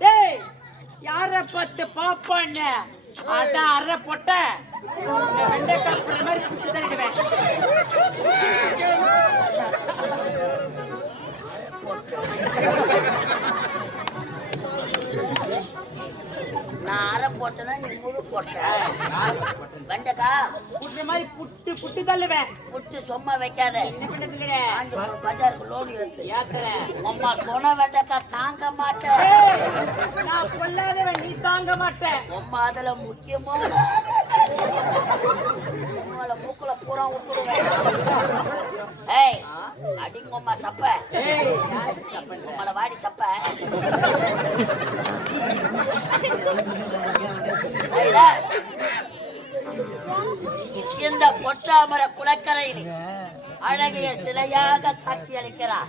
டேய் யார பார்த்து பாப்பான்னு? அதான் அரை பொட்ட. வெண்டைக்காய் போடுற மாதிரி நான் அரை போட்டேன்னா நீ முழு போட்ட. வெண்டைக்கா? புட்டு மாதிரி புட்டு புட்டு தள்ளுவேன். புட்டு சும்மா வைக்காத. என்ன பண்ணதுங்கிற காஞ்சி போன பஜாருக்கு லோடு ஏத்துறேன் அம்மா சொன்ன வெண்டைக்கா தாங்க மாட்டேன். நான் கொல்லாதவன் நீ தாங்க மாட்டேன். அம்மா அதுல முக்கியமான உங்களோட மூக்குல பூரா விட்டுருவேன் ஏய் அடிங்கம்மா சப்ப? உங்களோட வாடி சப்ப? இந்த பொற்றாமர குளக்கரையில் அழகிய சிலையாக காட்சியளிக்கிறார்.